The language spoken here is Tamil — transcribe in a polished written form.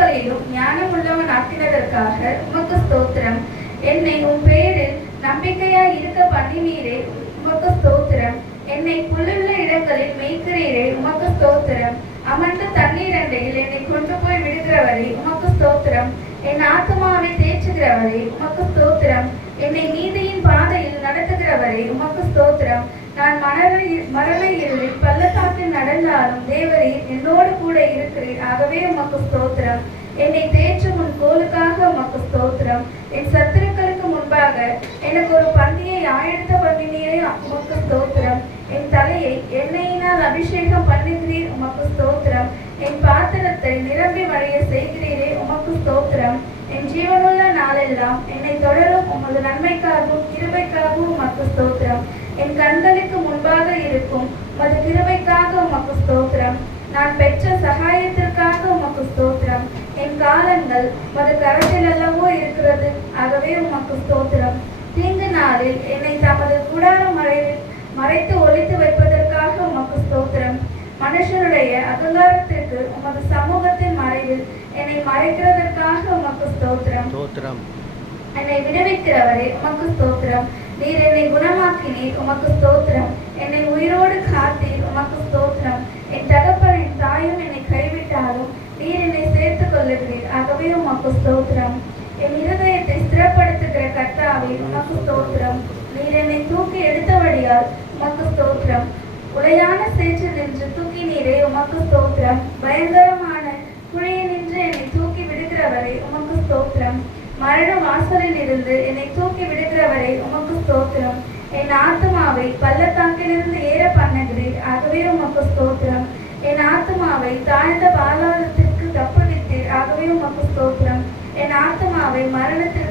சத்துருக்களிலும் ஞானம் உள்ளவன் ஆக்கினதற்காக உமக்கு ஸ்தோத்திரம். என்னை உம் பெயரில் நம்பிக்கையாய் இருக்க பண்ணினீரே, உமக்கு ஸ்தோத்திரம். என்னை புல்லுள்ள இடங்களில் மேய்க்கிறீரே, உமக்கு ஸ்தோத்திரம். அமர்ந்த தண்ணீர் அண்டையில் என்னை கொண்டு போய் விடுகிறவரே, உமக்கு ஸ்தோத்திரம். என் ஆத்துமாவை தேற்றுகிறவரே, உமக்கு ஸ்தோத்திரம். என்னை நீதியின் பாதையில் நடத்துகிறவரே, உமக்கு ஸ்தோத்திரம். நான் மரண இருளில் பள்ளத்தாக்கில் நடந்தாலும் தேவரீர் என்னோடு கூட இருக்கிறீர், ஆகவே உமக்கு ஸ்தோத்திரம். என்னை தேற்றும் உன் கோலுக்காக உமக்கு ஸ்தோத்திரம். என் சத்துருக்களுக்கு முன்பாக எனக்கு ஒரு பந்தியை ஆயத்த பண்ணினீரே, உமக்கு ஸ்தோத்திரம். என் தலையை எண்ணெயினால் அபிஷேகம் பண்ணுகிறீர், உமக்கு ஸ்தோத்திரம். என் பாத்திரத்தை நிரம்பி வழிய செய்கிறீரே, உமக்கு ஸ்தோத்திரம். என் ஜீவனுள்ள நாளெல்லாம் என்னை தொடரும் உமது நன்மைக்காகவும் கிருபைக்காகவும் உமக்கு ஸ்தோத்திரம். என் கண்களுக்கு முன்பாக இருக்கும் உமது கிருபைக்காக உமக்கு ஸ்தோத்திரம். நான் பெற்ற சகாயத்திற்காக உமக்கு ஸ்தோத்திரம். என் காலங்கள் உமது கரத்தில் அல்லவோ இருக்கிறது, ஆகவே உமக்கு ஸ்தோத்திரம். தீங்கு நாளில் என்னை தமது கூடார மறைத்து ஒளித்து வைப்பதற்காக உமக்கு ஸ்தோத்திரம். மனுஷருடைய அகங்காரத்திற்கு உமது சமூகத்தின் மறைவில் என்னை மறைக்கிறதற்காக உமக்கு ஸ்தோத்திரம். என்னை விடுவிக்கிறவரே, உமக்கு ஸ்தோத்திரம். நீர் என்னை குணமாக்கினீர், உமக்கு ஸ்தோத்திரம். என்னை உயிரோடு காத்தீர், உமக்கு ஸ்தோத்திரம். என் தகப்பனின் தாயும் என்னை கைவிட்டாலும் நீர் என்னை சேர்த்துக் கொள்ளுகிறீர், ஆகவே உமக்கு ஸ்தோத்திரம். என் இருதயத்தை ஸ்திரப்படுத்துகிற கர்த்தாவே, உமக்கு ஸ்தோத்திரம். நீர் என்னை தூக்கி எடுத்தபடியால் உமக்கு ஸ்தோத்திரம். உளையான சேற்றில் நின்று தூக்கி நீரே, உமக்கு ஸ்தோத்திரம். பயங்கரமான குழியில் நின்று என்னை தூக்கி விடுகிறவரே, உமக்கு ஸ்தோத்திரம். மரண வாசலில் இருந்து என்னை தூக்கி விடுகிறவரே, உமக்கு ஸ்தோத்திரம். என் ஆத்துமாவை பள்ளத்தாக்கிலிருந்து ஏற பண்ணுகிறீர், ஆகவே உமக்கு ஸ்தோத்திரம். என் ஆத்துமாவை தாழ்ந்த பாதாளத்திற்கு தப்புவித்தீர், ஆகவே உமக்கு ஸ்தோத்திரம். என் ஆத்துமாவை மரணத்திற்கு